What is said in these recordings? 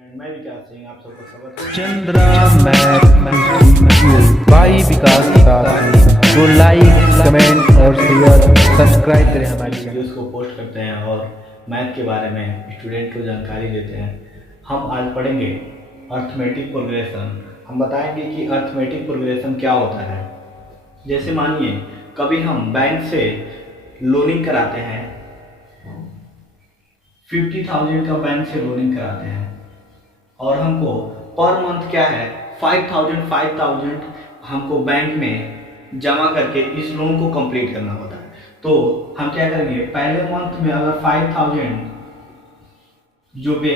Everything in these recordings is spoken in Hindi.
मैं विकास सिंह आप सबका स्वागत है। चंद्रा मैथ भाई विकास तो लाइक कमेंट और शेयर सब्सक्राइब करें हमारे चैनल। वीडियोस को पोस्ट करते हैं और मैथ के बारे में स्टूडेंट को जानकारी देते हैं। हम आज पढ़ेंगे अर्थमेटिक प्रोग्रेशन। हम बताएंगे कि अर्थमेटिक प्रोग्रेशन क्या होता है। जैसे मानिए कभी हम बैंक से लोनिंग कराते हैं, 50,000 का बैंक से लोनिंग कराते हैं और हमको पर मंथ क्या है 5,000 हमको बैंक में जमा करके इस लोन को कंप्लीट करना होता है। तो हम क्या करेंगे, पहले मंथ में अगर 5,000 जो पे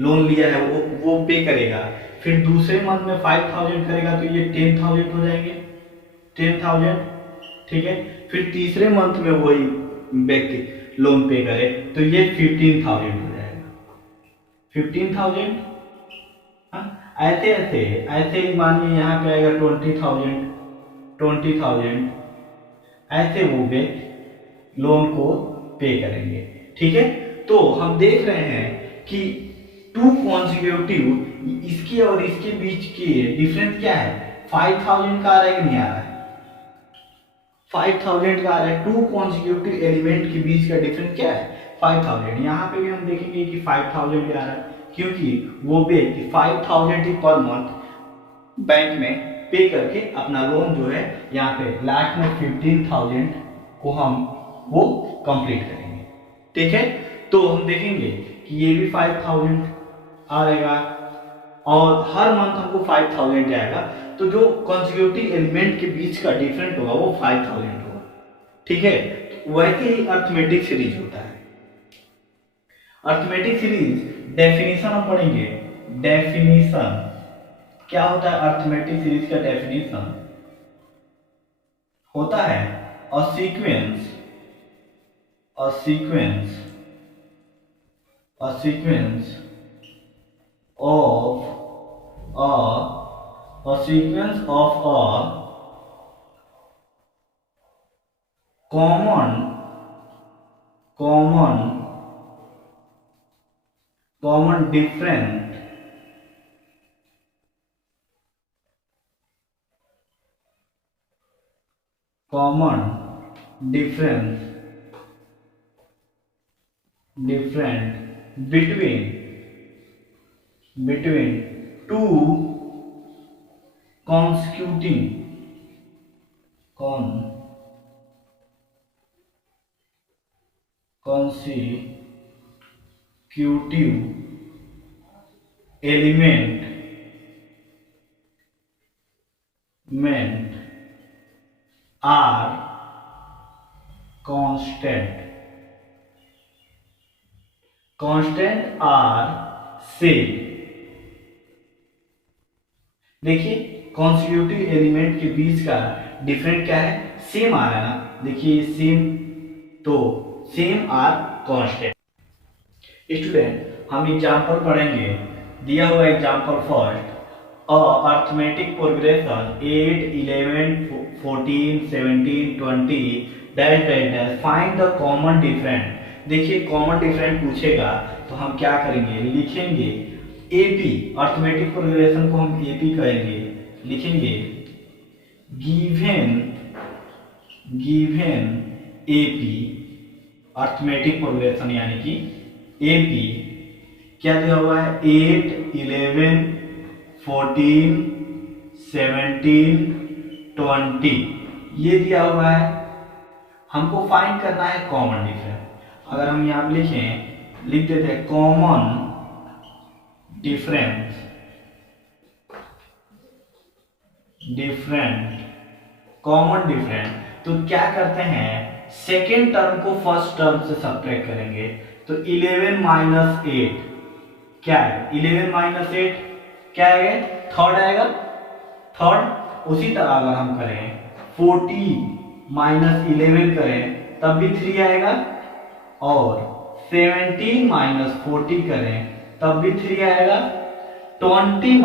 लोन लिया है वो पे करेगा, फिर दूसरे मंथ में 5,000 करेगा तो ये 10,000 हो जाएंगे, 10,000 ठीक है। फिर तीसरे मंथ में वही व्यक्ति लोन पे करे तो ये 15,000 हो जाएगा, 15,000। ऐसे ऐसे ऐसे ही मानिए यहाँ पे आएगा 20,000 ऐसे वो पे लोन को पे करेंगे, ठीक है। तो हम देख रहे हैं कि टू कॉन्सिक्यूटिव इसके और इसके बीच के डिफरेंस क्या है, 5,000 का आ रहा है कि नहीं आ रहा है, 5,000 का आ रहा है। टू कॉन्सिक्यूटिव एलिमेंट के बीच का डिफरेंस क्या है, 5,000। यहाँ पे भी हम देखेंगे कि 5,000 आ रहा है क्योंकि वो व्यक्ति 5,000 ही पर मंथ बैंक में पे करके अपना लोन जो है यहाँ पे लास्ट में 15,000 को हम वो कंप्लीट करेंगे, ठीक है। तो हम देखेंगे कि ये भी 5,000 आएगा और हर मंथ हमको 5,000 जाएगा, तो जो कॉन्सिक्यूटिव एलिमेंट के बीच का डिफरेंस होगा वो 5,000 होगा, ठीक है। तो वैसे ही अर्थमेटिक सीरीज होता है। अर्थमेटिक सीरीज डेफिनेशन हम पढ़ेंगे। डेफिनेशन क्या होता है, अर्थमेटिक सीरीज का डेफिनेशन होता है a sequence of a common different between two consecutive element are constant are same। देखिए कॉन्स्टिट्यूटिव एलिमेंट के बीच का डिफरेंट क्या है, सेम आ रहा है ना, देखिए सेम, तो सेम आर कांस्टेंट। स्टूडेंट हम एग्जांपल पढ़ेंगे, दिया हुआ example first, a arithmetic progression 8 11 14 17 20 dash dash dash find the common different. देखिए कॉमन डिफरेंट पूछेगा तो हम क्या करेंगे, लिखेंगे एपी, अर्थमेटिक प्रोग्रेशन को हम एपी कहेंगे, लिखेंगे गिवन एपी अर्थमेटिक प्रोग्रेशन यानी कि एपी क्या दिया हुआ है, 8 11 14 17 20 ये दिया हुआ है। हमको फाइंड करना है कॉमन डिफरेंस। अगर हम यहाँ पे लिख देते हैं कॉमन डिफरेंस तो क्या करते हैं, सेकेंड टर्म को फर्स्ट टर्म से सब्ट्रैक्ट करेंगे। तो 11 माइनस 8 क्या है, 11 माइनस 8 क्या है, थर्ड आएगा, थर्ड। उसी तरह अगर हम करें 40 माइनस 11 करें तब भी 3 आएगा, और 17 माइनस 40 करें तब भी 3 आएगा, 20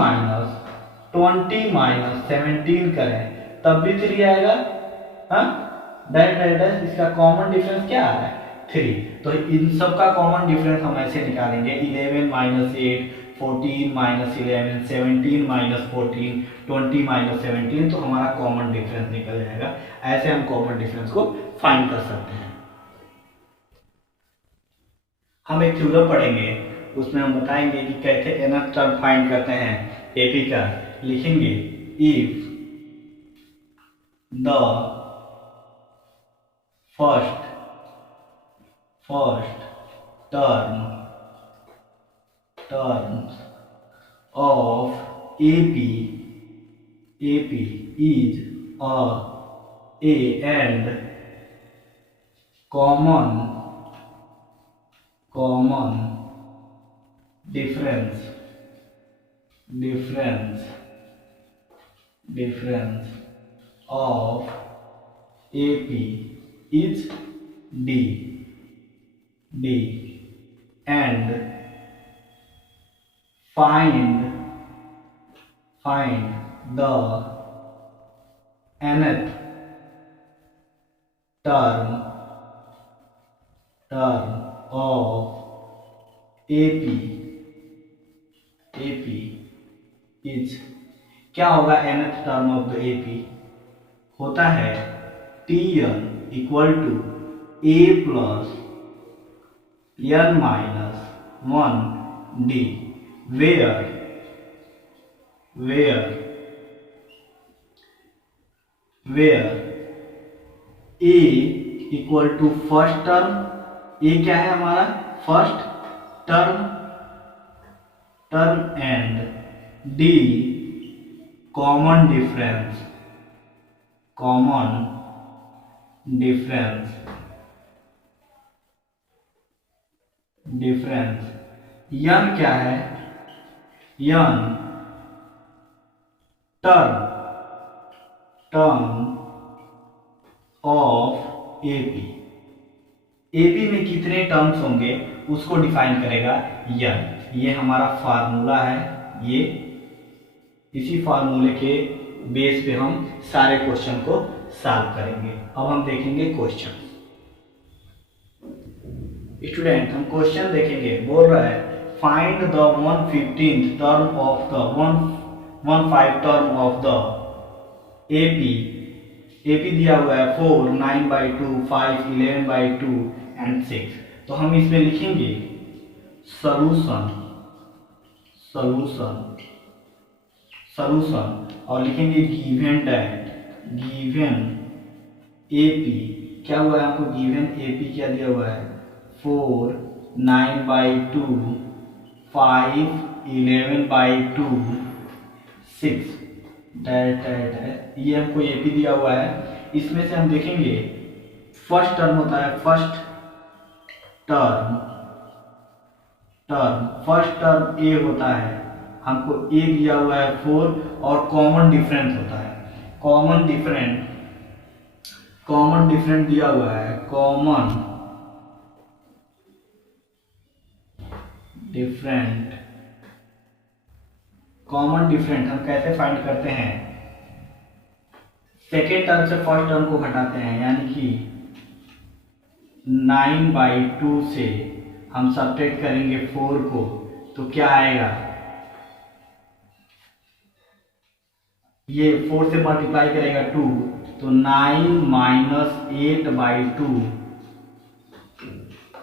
माइनस 17 करें तब भी 3 आएगा। डैश इसका कॉमन डिफरेंस क्या आ रहा है, 3। तो इन सब का कॉमन डिफरेंस हम ऐसे निकालेंगे, 11 माइनस 8 14 माइनस 11, 17 माइनस 14, 20 माइनस 17, तो हमारा कॉमन डिफरेंस निकल जाएगा। ऐसे हम कॉमन डिफरेंस को फाइंड कर सकते हैं। हम एक थ्योरम पढ़ेंगे, उसमें हम बताएंगे कि कैसे nth टर्म फाइंड करते हैं एपी का। लिखेंगे if the first terms of AP is a and common difference of AP is D and find the nth term of AP is, क्या होगा nth term of the AP? होता है Tn equal to A plus n minus 1D, where A equal to first term, A क्या है हमारा first term and D common difference n क्या है, यन टर्म ऑफ एपी में कितने टर्म्स होंगे उसको डिफाइन करेगा यन। ये हमारा फार्मूला है, ये इसी फार्मूले के बेस पे हम सारे क्वेश्चन को सॉल्व करेंगे। अब हम देखेंगे क्वेश्चन। स्टूडेंट हम क्वेश्चन देखेंगे, बोल रहा है find the 1/15 term of the 1/5 term of the AP दिया हुआ है 4, 9/2, 5, 11/2 एंड 6। तो हम इसमें लिखेंगे सॉल्यूशन और लिखेंगे गिवन एपी क्या हुआ है, हमको गिवन एपी क्या दिया हुआ है 4, 9/2, 5, 11/2, 6 ये हमको एपी दिया हुआ है। इसमें से हम देखेंगे फर्स्ट टर्म होता है फर्स्ट टर्म ए होता है, हमको ए दिया हुआ है 4 और कॉमन डिफरेंस होता है, कॉमन डिफरेंट दिया हुआ है, कॉमन डिफरेंट हम कैसे फाइंड करते हैं, सेकेंड टर्म से फर्स्ट टर्म को घटाते हैं, यानी कि 9/2 से हम सब्ट्रैक्ट करेंगे 4 को, तो क्या आएगा, ये 4 से मल्टीप्लाई करेगा 2, तो 9 माइनस 8/2,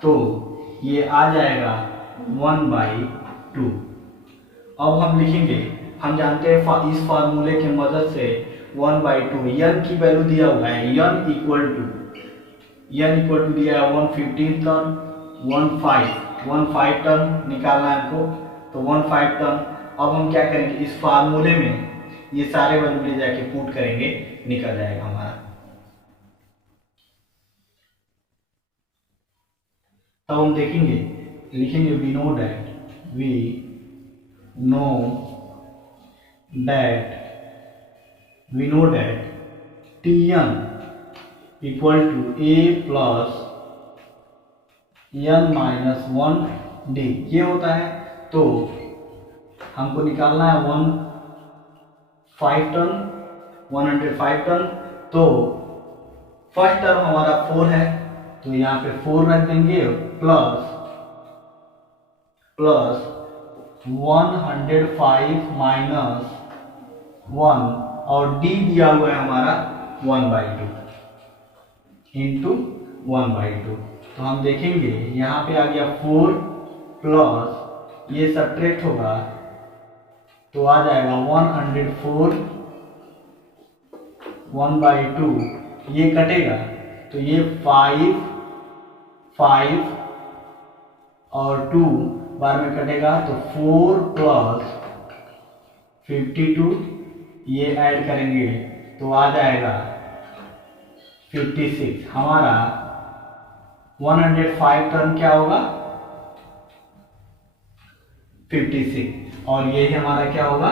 तो ये आ जाएगा 1/2। अब हम लिखेंगे, हम जानते हैं इस फार्मूले की मदद से 1/2 यन की वैल्यू दिया हुआ है, यन इक्वल टू दिया है 1/15 टर्म, 1/5 टर्म निकालना है हमको, तो 1/5 टर्म। अब हम क्या करेंगे, इस फार्मूले में ये सारे वैल्यू ले जाके पुट करेंगे, निकल जाएगा हमारा। तब हम देखेंगे, लिखेंगे we know that Tn equal to A plus n minus 1D ये होता है। तो हमको निकालना है 105 टन, तो फर्स्ट टर्म हमारा 4 है, तो यहाँ पे 4 रख देंगे, प्लस 105 माइनस 1 और d दिया हुआ है हमारा 1/2 इंटू 1/2। तो हम देखेंगे यहाँ पे आ गया 4 प्लस ये सब्ट्रैक्ट होगा तो आ जाएगा 104 1/2, ये कटेगा तो ये 5 5 और 2 बार में कटेगा तो 4 प्लस 52 ये ऐड करेंगे तो आ जाएगा 56। हमारा 105 टर्म क्या होगा 56 और ये हमारा क्या होगा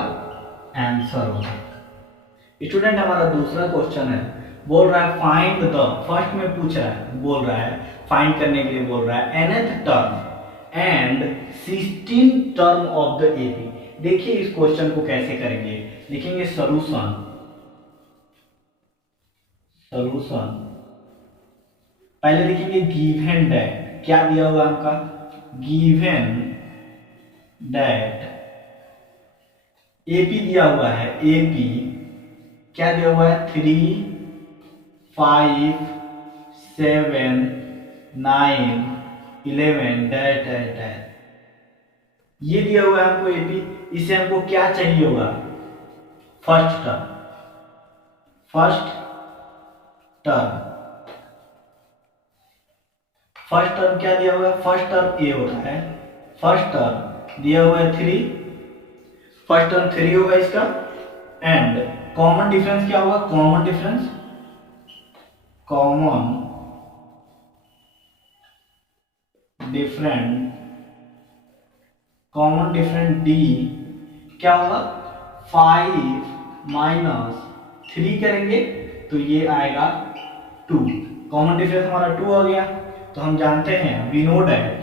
आंसर होगा। स्टूडेंट हमारा दूसरा क्वेश्चन है, बोल रहा है फाइंड द, फर्स्ट में पूछ रहा है, बोल रहा है फाइंड करने के लिए बोल रहा है nth term and 16 term of the AP. देखिए इस क्वेश्चन को कैसे करेंगे, लिखेंगे सॉल्यूशन, सॉल्यूशन पहले लिखेंगे गिवन दैट, क्या दिया हुआ हमका गिवन दैट एपी दिया हुआ है, एपी क्या दिया हुआ है 3 5 7 9 11 डैट डैट डैट, ये दिया हुआ है हमको एपी। इसे हमको क्या चाहिए होगा first term, first term, first term क्या दिया हुआ है फर्स्ट टर्म ए होता है, फर्स्ट टर्म दिया हुआ है 3, फर्स्ट टर्म 3 होगा इसका एंड कॉमन डिफरेंस क्या होगा common difference, common different, common different D क्या होगा 5 माइनस 3 करेंगे तो ये आएगा 2, कॉमन डिफरेंस हमारा 2 आ गया। तो हम जानते हैं we know that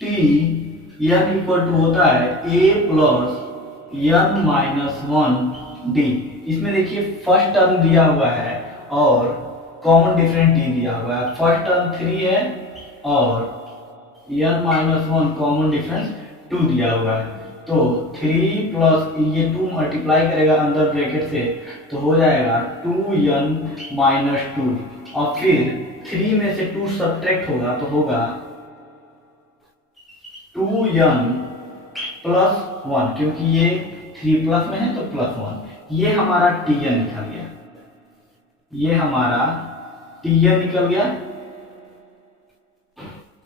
T N equal to होता है A plus N minus 1 D. इसमें देखिए फर्स्ट टर्म दिया हुआ है और कॉमन डिफरेंट डी दिया हुआ है, फर्स्ट टर्म 3 है और एन माइनस 1 कॉमन डिफरेंस 2 दिया हुआ है। तो 3 प्लस ये 2 मल्टीप्लाई करेगा अंदर ब्रैकेट से तो हो जाएगा 2n माइनस 2 और फिर 3 में से 2 सब्ट्रैक्ट होगा तो होगा 2n प्लस 1, क्योंकि ये 3 प्लस में है तो प्लस 1, ये हमारा tn निकल गया, ये हमारा tn निकल गया,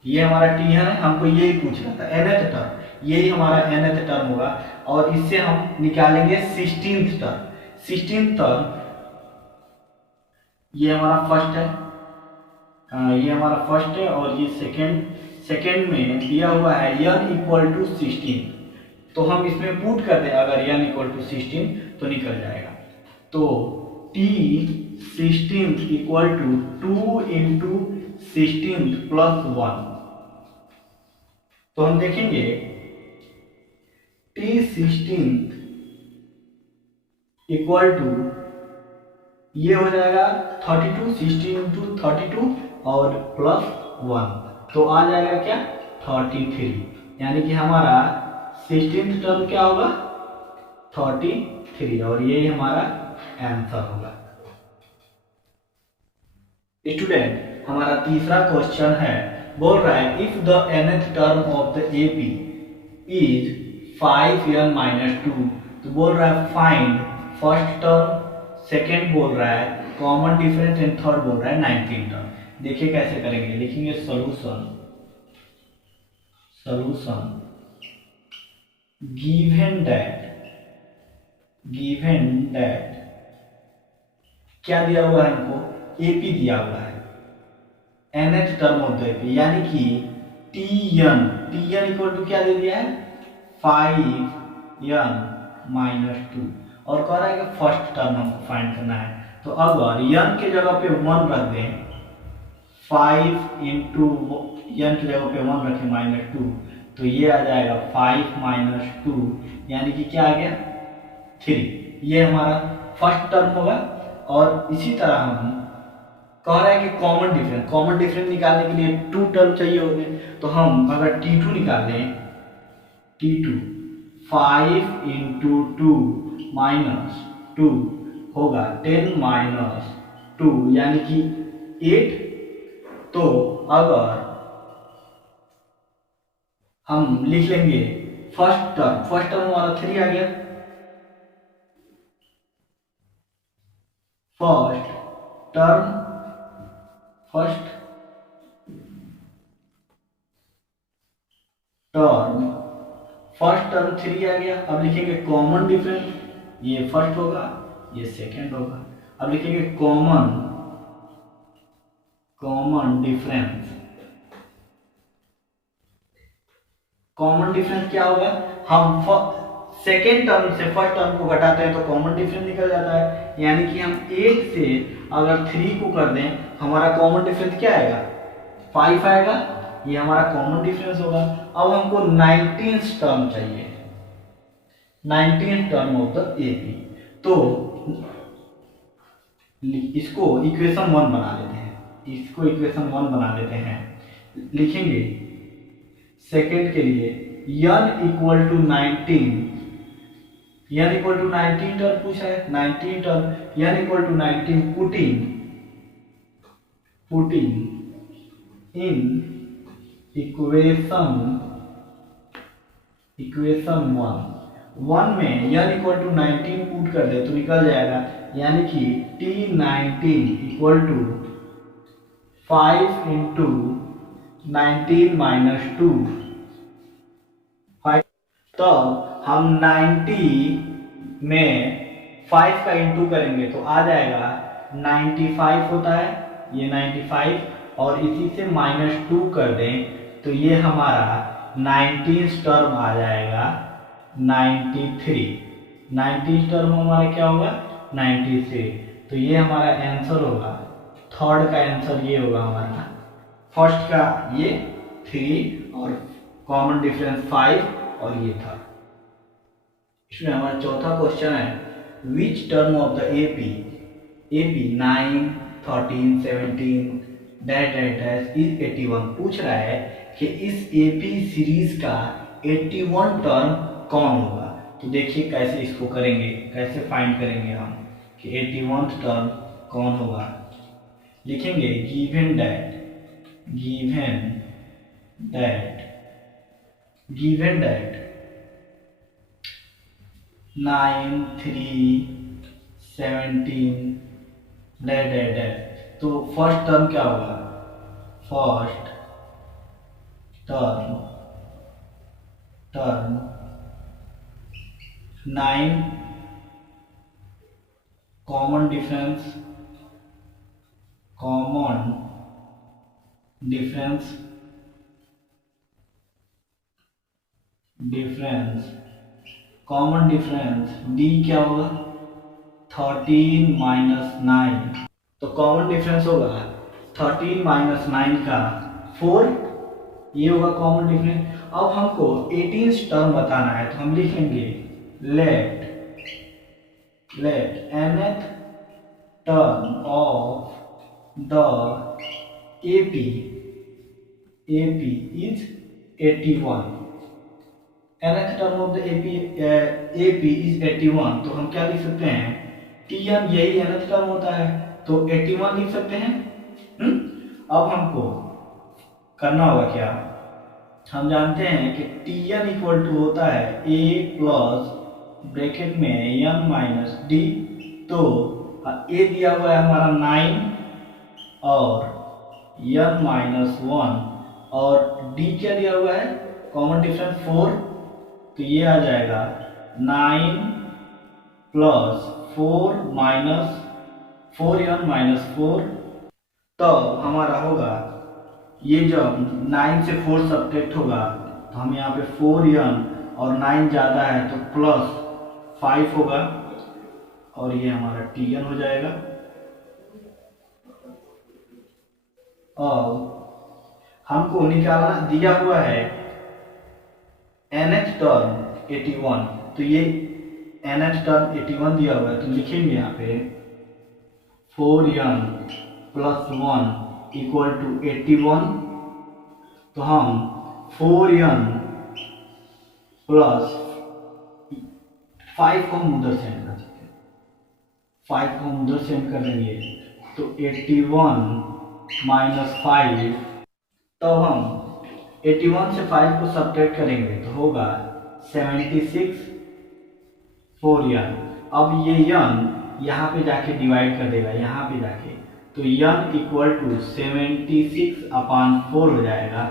ये हमारा tn है। हमको यही पूछ रहा था nth टर्म, यही हमारा nth टर्म होगा और इससे हम निकालेंगे 16th टर्म, 16th टर्म ये हमारा फर्स्ट है, ये हमारा फर्स्ट है और ये सेकेंड में दिया हुआ है n इक्वल टू 16, तो हम इसमें पुट कर दें अगर n इक्वल टू 16 तो निकल जाएगा। तो t 16th equal to 2 into 16th plus 1, तो हम देखेंगे t 16th इक्वल टू ये हो जाएगा 32, 16 इंटू 32 और प्लस 1 तो आ जाएगा क्या 33, यानी कि हमारा 16th टर्म क्या होगा 33 और यही हमारा आंसर होगा। स्टूडेंट हमारा तीसरा क्वेश्चन है, बोल रहा है if the nth term of the AP is 5n minus 2, तो बोल रहा है फाइंड फर्स्ट टर्म, सेकेंड बोल रहा है कॉमन डिफरेंस एंड थर्ड बोल रहा है 19 टर्म। देखिए कैसे करेंगे, लिखेंगे सॉल्यूशन, सॉल्यूशन गिवन दैट क्या दिया हुआ है हमको एपी दिया हुआ है nth term of the AP, यानी कि tn इक्वल टू क्या दे दिया है 5n माइनस 2 और कह रहा है कि फर्स्ट टर्म हमको फाइंड करना है। तो अगर n के जगह पे 1 रख दें, 5 इंटू n की जगह पे 1 रखें माइनस 2 तो ये आ जाएगा 5 माइनस 2 यानी कि क्या आ गया 3, ये हमारा फर्स्ट टर्म होगा और इसी तरह हम कह रहे हैं कि कॉमन डिफरेंस निकालने के लिए 2 टर्म चाहिए होंगे। तो हम अगर T2 निकाल लें, T2 5 इंटू 2 माइनस 2 होगा 10 माइनस 2 यानी कि 8। तो अगर हम लिख लेंगे फर्स्ट टर्म हमारा 3 आ गया। फर्स्ट टर्म फर्स्ट टर्म 3 आ गया। अब लिखेंगे कॉमन डिफरेंस, ये फर्स्ट होगा ये सेकंड होगा। अब लिखेंगे कॉमन डिफरेंस क्या होगा, हम सेकेंड टर्म से फर्स्ट टर्म को घटाते हैं तो कॉमन डिफरेंस निकल जाता है। यानी कि हम 8 से अगर 3 को कर दें, हमारा कॉमन डिफरेंस क्या आएगा, 5 आएगा। ये हमारा कॉमन डिफरेंस होगा। अब हमको 19th टर्म चाहिए, 19th term of the AP. तो इसको इक्वेशन 1 बना लेते हैं, लिखेंगे सेकेंड के लिए n इक्वल टू 19 टर्म पूछा है, 19 term n equal to 19 putting in equation 1 में n इक्वल टू 19 पुट कर दे तो निकल जाएगा, यानी कि T19 equal to 5 into 19 minus 2। तो हम 90 में 5 का इंटू करेंगे तो आ जाएगा 95 होता है, ये 95 और इसी से -2 कर दें तो ये हमारा 19th टर्म आ जाएगा 93। 19th टर्म हमारा क्या होगा 93। तो ये हमारा आंसर होगा, थर्ड का आंसर ये होगा हमारा, फर्स्ट का ये 3 और कॉमन डिफरेंस 5 और ये था। इसमें हमारा चौथा क्वेश्चन है which term of the AP 9 13 17 dash is 81। पूछ रहा है कि इस एपी सीरीज का 81 टर्म कौन होगा। तो देखिए कैसे इसको करेंगे, कैसे फाइंड करेंगे हम कि 81th टर्म कौन होगा। लिखेंगे गिवन दैट 9 3 17 डैश। तो फर्स्ट टर्म क्या होगा, first term 9 common difference common difference D क्या होगा 13 माइनस 9। तो कॉमन डिफरेंस होगा 13 माइनस 9 का 4, ये होगा कॉमन डिफरेंस। अब हमको 18th टर्म बताना है तो हम लिखेंगे let nth term of the AP is 81। nth term of the AP is 81। तो हम क्या लिख सकते हैं, Tn यही nth टर्म होता है तो 81 लिख सकते हैं। अब हमको करना होगा क्या, हम जानते हैं कि Tn इक्वल टू होता है a प्लस ब्रैकेट में n माइनस डी। तो a दिया हुआ है हमारा 9 और n माइनस 1 और d क्या दिया हुआ है कॉमन डिफरेंस 4। तो ये आ जाएगा 9 प्लस 4n माइनस 4। तो हमारा होगा ये जब 9 से 4 सब्ट्रैक्ट होगा तो हम यहाँ पे 4n और 9 ज़्यादा है तो प्लस 5 होगा और ये हमारा Tn हो जाएगा। और हमको निकालना दिया हुआ है nth टर्म 81। तो ये nth टर्म 81 दिया हुआ है तो लिखेंगे यहाँ पे 4n प्लस 1 इक्वल टू 81। तो हम 4n प्लस 5 को हम उधर सेंड कर सकते हैं, 5 को हम उधर सेंड कर देंगे तो 81 माइनस 5। तब हम 81 से 5 को सब्ट्रैक्ट करेंगे तो होगा 76 4n। अब ये n यहाँ पे जाके डिवाइड कर देगा, यहाँ पे जाके, तो n इक्वल टू 76 अपान 4 हो जाएगा।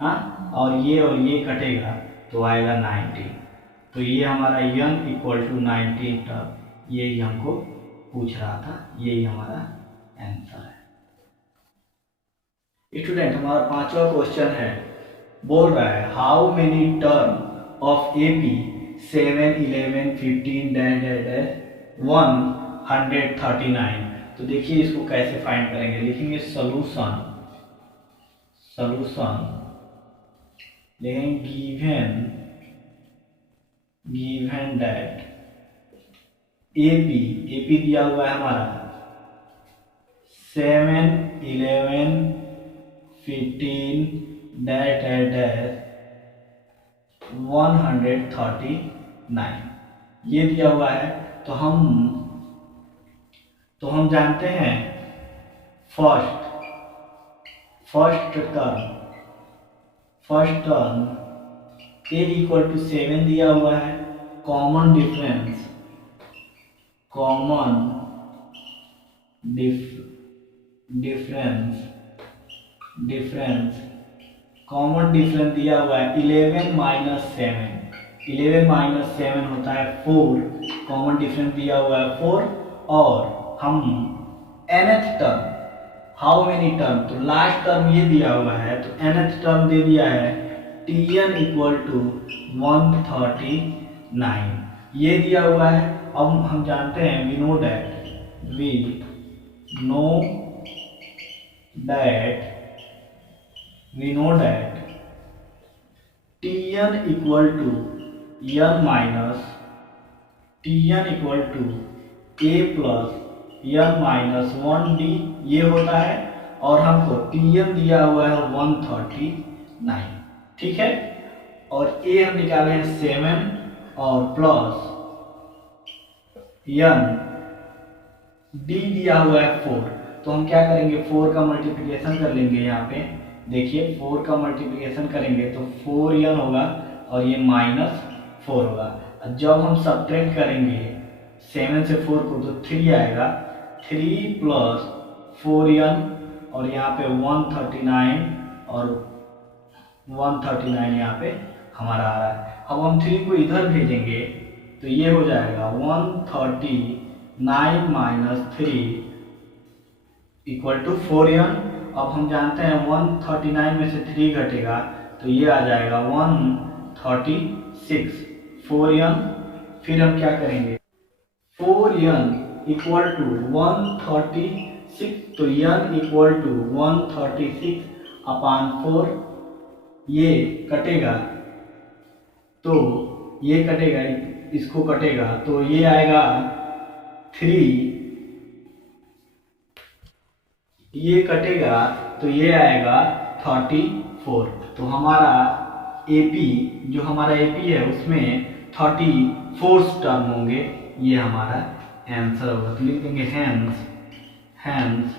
हाँ, और ये कटेगा तो आएगा 90। तो ये हमारा n इक्वल टू 90 टर्म, यही हमको पूछ रहा था, यही हमारा आंसर है। स्टूडेंट, हमारा 5वां क्वेश्चन है, बोल रहा है how many term of AP 7 11 15 139। तो देखिए इसको कैसे फाइंड करेंगे, लिखेंगे सॉल्यूशन लेकिन गिवन दैट AP दिया हुआ है हमारा 7 11 15 139 ये दिया हुआ है। तो हम जानते हैं first term A equal to 7 दिया हुआ है, कॉमन डिफरेंस दिया हुआ है 11 माइनस 7। 11 माइनस 7 होता है 4, कॉमन डिफरेंस दिया हुआ है 4। और हम nth term, how many term, तो लास्ट टर्म ये दिया हुआ है, तो nth टर्म दे दिया है Tn इक्वल टू 139 ये दिया हुआ है। अब हम जानते हैं we know that Tn equal to a plus n minus 1d ये होता है। और हमको Tn दिया हुआ है 139, ठीक है। और a हम निकाले हैं 7 और प्लस n d दिया हुआ है 4। तो हम क्या करेंगे, 4 का मल्टीप्लिकेशन कर लेंगे। यहाँ पे देखिए 4 का मल्टीप्लिकेशन करेंगे तो 4n होगा और ये माइनस 4 होगा। जब हम सब्ट्रैक्ट करेंगे 7 से 4 को तो 3 आएगा, 3 प्लस 4n और यहाँ पे 139 और 139 यहाँ पे हमारा आ रहा है। अब हम 3 को इधर भेजेंगे तो ये हो जाएगा 139 माइनस 3 इक्वल टू 4n। अब हम जानते हैं 139 में से 3 घटेगा तो ये आ जाएगा 136 4n। फिर हम क्या करेंगे, 4n इक्वल टू 136, तो n इक्वल टू 136 अपान 4, ये कटेगा तो ये कटेगा, इसको कटेगा तो ये आएगा 3, ये कटेगा तो ये आएगा 34। तो हमारा AP जो हमारा AP है उसमें 34 टर्म होंगे, ये हमारा आंसर होगा। तो लिख देंगे hence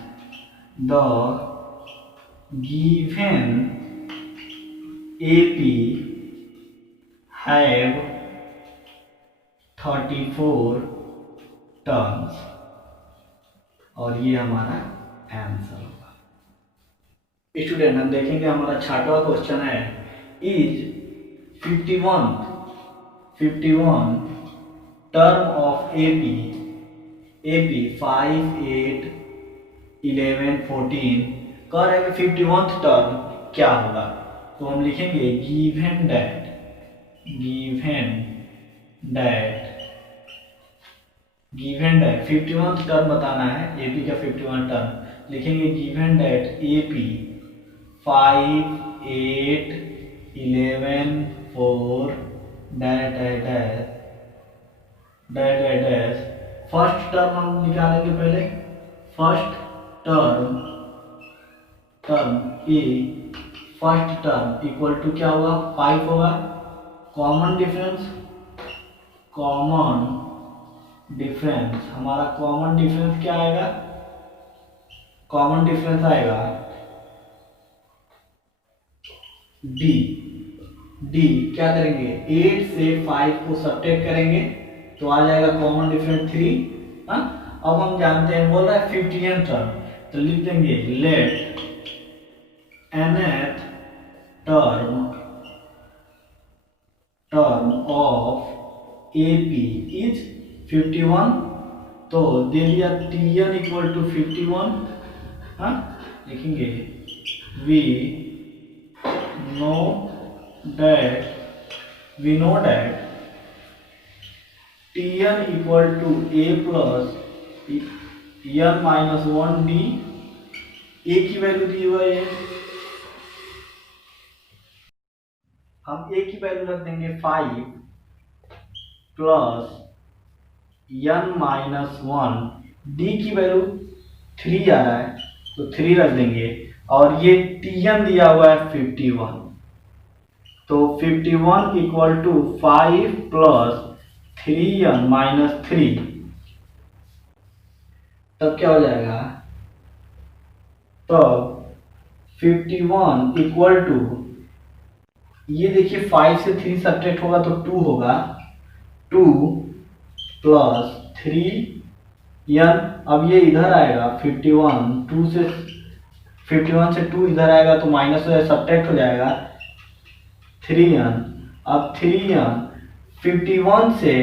the given AP have 34 terms, और ये हमारा आंसर होगा। स्टूडेंट, हम देखेंगे हमारा 6वां क्वेश्चन है, इज 51 टर्म ऑफ AP 5 8 11 14 कह रहे हैं 51th टर्म क्या होगा। तो हम लिखेंगे गिवन दैट 51th टर्म बताना है, AP का 51 टर्म लिखेंगे given that AP 5 8 11 4 dash. First term हम निकालेंगे पहले first term A first term equal to क्या होगा 5 होगा। कॉमन डिफरेंस हमारा कॉमन डिफरेंस क्या आएगा, कॉमन डिफरेंस आएगा डी क्या करेंगे 8 से 5 को सब्ट्रैक्ट करेंगे तो आ जाएगा कॉमन डिफरेंस 3। अब हम जानते हैं बोल रहा है 50th टर्म, तो लिख देंगे let nth term of AP is 51। तो दे दिया Tn इक्वल टू 51। लिखेंगे we know that Tn equal to a plus n minus 1d। a की वैल्यू दी हुई है, हम a की वैल्यू रख देंगे 5 प्लस n माइनस 1, d की वैल्यू 3 आ रहा है तो 3 रख देंगे, और ये Tn दिया हुआ है 51। तो 51 equal to 5 plus 3n minus 3, तब क्या हो जाएगा, तब 51 इक्वल टू ये देखिए 5 से 3 सब्ट्रैक्ट होगा तो 2 होगा, 2 प्लस 3n, अब ये इधर आएगा 51 से 2 इधर आएगा तो माइनस हो जाएगा, सब्ट्रैक्ट हो जाएगा 3n। अब 3n 51 से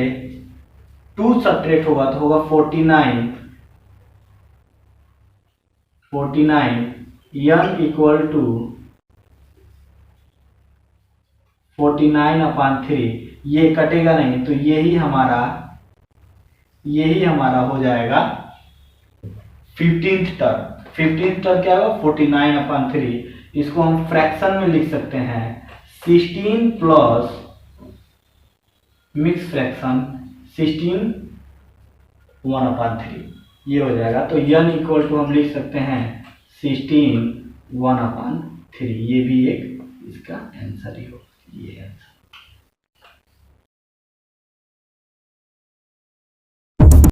2 सब्ट्रैक्ट होगा तो होगा 49 n इक्वल टू 49/3, ये कटेगा नहीं तो यही हमारा हो जाएगा 15th टर्म क्या होगा 49/3। इसको हम फ्रैक्शन में लिख सकते हैं 16 प्लस मिक्स फ्रैक्शन 16 1/3, ये हो जाएगा। तो n इक्वल टू हम लिख सकते हैं 16 1/3, ये भी एक इसका आंसर ही होगा, ये आंसर।